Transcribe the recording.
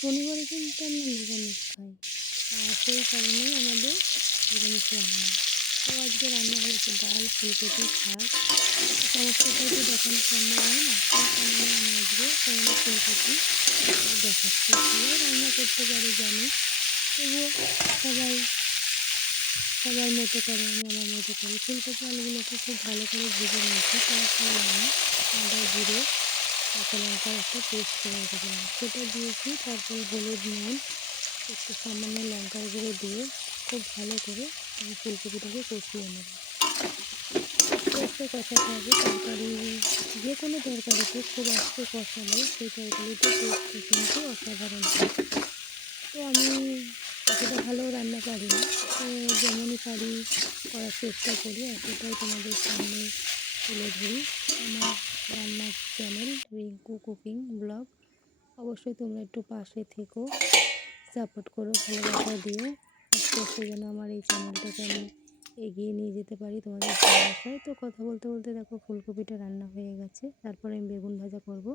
শনিবারে কিন্তু আমরা নিরামিষ খাই, আর সেই কারণেই আমাদের নিরামিষ রান্না। তো আজকে রান্না হয়েছে ডাল, ফুলকপি, শাক। সমস্তটাই তো দেখানো সম্ভব হয় না, সেই কারণে আমি আজকে তোমাদের ফুলকপি দেখাচ্ছি। সবাই রান্না করতে পারে জানি, তবুও সবাই সবার মতো করে, আমি আমার মতো করি। ফুলকপি আলুগুলোকে খুব ভালো করে ভেজে নিয়েছি, তারপরে আমি আদা, জিরে, কাঁচা লঙ্কার একটা পেস্ট করে রেখেছিলাম, সেটা দিয়েছি। তারপরে হলুদ, নুন, একটু সামান্য লঙ্কার গুঁড়ো দিয়ে খুব ভালো করে আমি ফুলকপিটাকে কষিয়ে নেব। আস্তে কষাতে হবে। তরকারি, যে কোনো তরকারিতে খুব আস্তে কষালে সেই তরকারিতে টেস্টটা কিন্তু অসাধারণ হয়। তো আমি অতটা ভালো রান্না পারি না, তো যেমনই পারি করার চেষ্টা করি, আর সেটাই তোমাদের সামনে তুলে ধরি। আমার রান্নার চ্যানেল রিঙ্কু কুকিং ব্লগ, অবশ্যই তোমরা একটু পাশে থেকো, সাপোর্ট করো, ভালোবাসা দিও। আস্তে আস্তে যেন আমার এই চ্যানেলটাকে আমি এগিয়ে নিয়ে যেতে পারি তোমাদের ভালোবাসায়। তো কথা বলতে বলতে দেখো ফুলকপিটা রান্না হয়ে গেছে, তারপরে আমি বেগুন ভাজা করব।